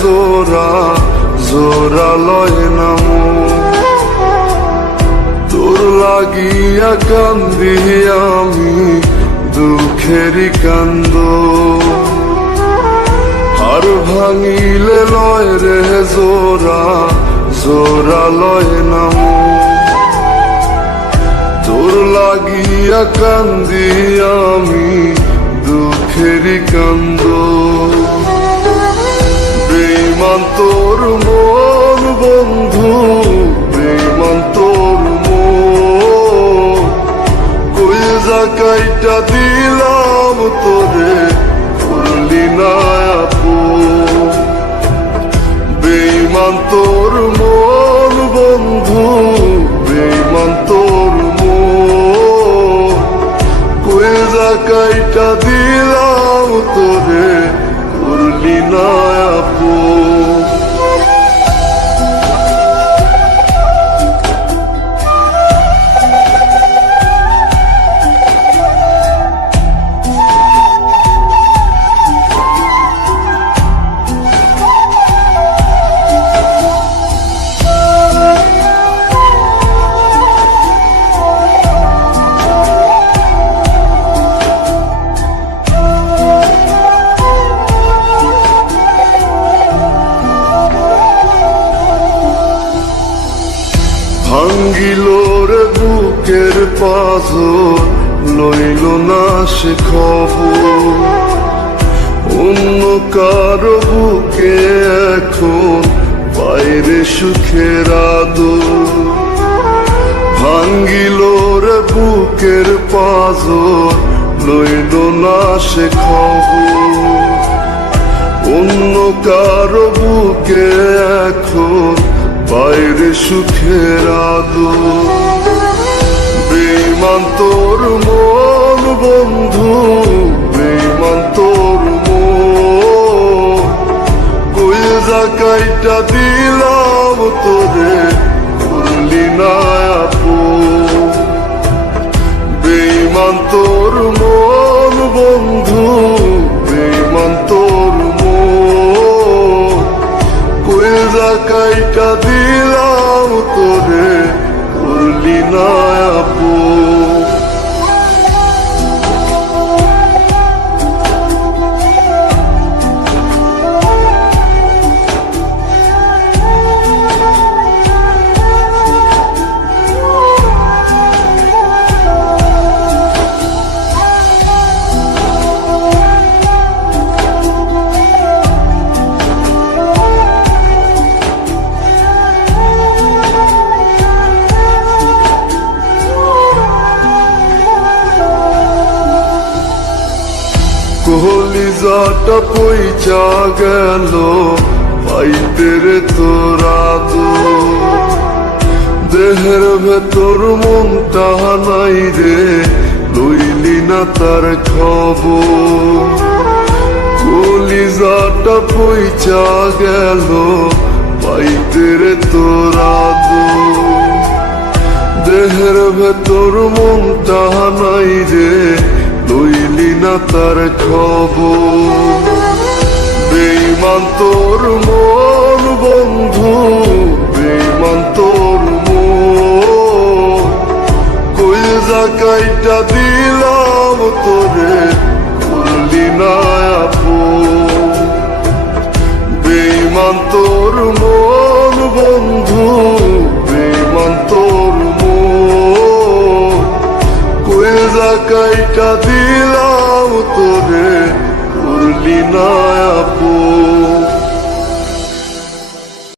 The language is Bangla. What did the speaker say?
জোড়া জোড়া লয় না মন। তোর লাগিয়া কান্দি আমি দুঃখেরই কান্দ, আর ভাঙিলে লয় রে জোড়া জোড়া লয় না মন। তোর লাগিয়া কান্দি আমি দুঃখেরই কান্দ। বেঈমান তোর মন বন্ধু, বেঈমান তোর মন, কইজা কাইটা দিলাম তোরে করলি না আপন। বেঈমান তোর মন বন্ধু, বেঈমান তোর মন, কইজা কাইটা দিলাম তোরে করলি না আপন। ভাঙ্গিল রে বুকের পাথর, লইল না সে খবর। অন্য কারো বুকে এখন বাইরে সুখের আদর। ভাঙ্গিল রে বুকের পাথর, লইল না সে খবর। অন্য কারো বুকে এখন বাইরে সুখের আদর। বেঈমান তোর মন বন্ধু, বেঈমান তোর মন, কইজা কাইটা দিলাম তোরে করলি না আপন। বেঈমান তোর মন বন্ধু, বেঈমান তোর মন, কইজা কাইটা দিলাম তোরে করলি না আপন। কলিজাটা পইচা গেল পাইতে রে তোরা তো। দেহের ভেতর মনটা নাই রে, লইলি না তার খবর। কলিজাটা পইচা গেল পাইতে রে তোরা তো। দেহের ভেতর মনটা নাই রে, লইলি না তার খবর। বেঈমান তোর মন বন্ধু, বেঈমান তোর মন, কইজা কাইটা দিলাম তোরে করলি না আপন। বেঈমান তোর মন বন্ধু, বেঈমান তোর মন, কইজা কাইটা দিলাম তোরে করলি না আপন।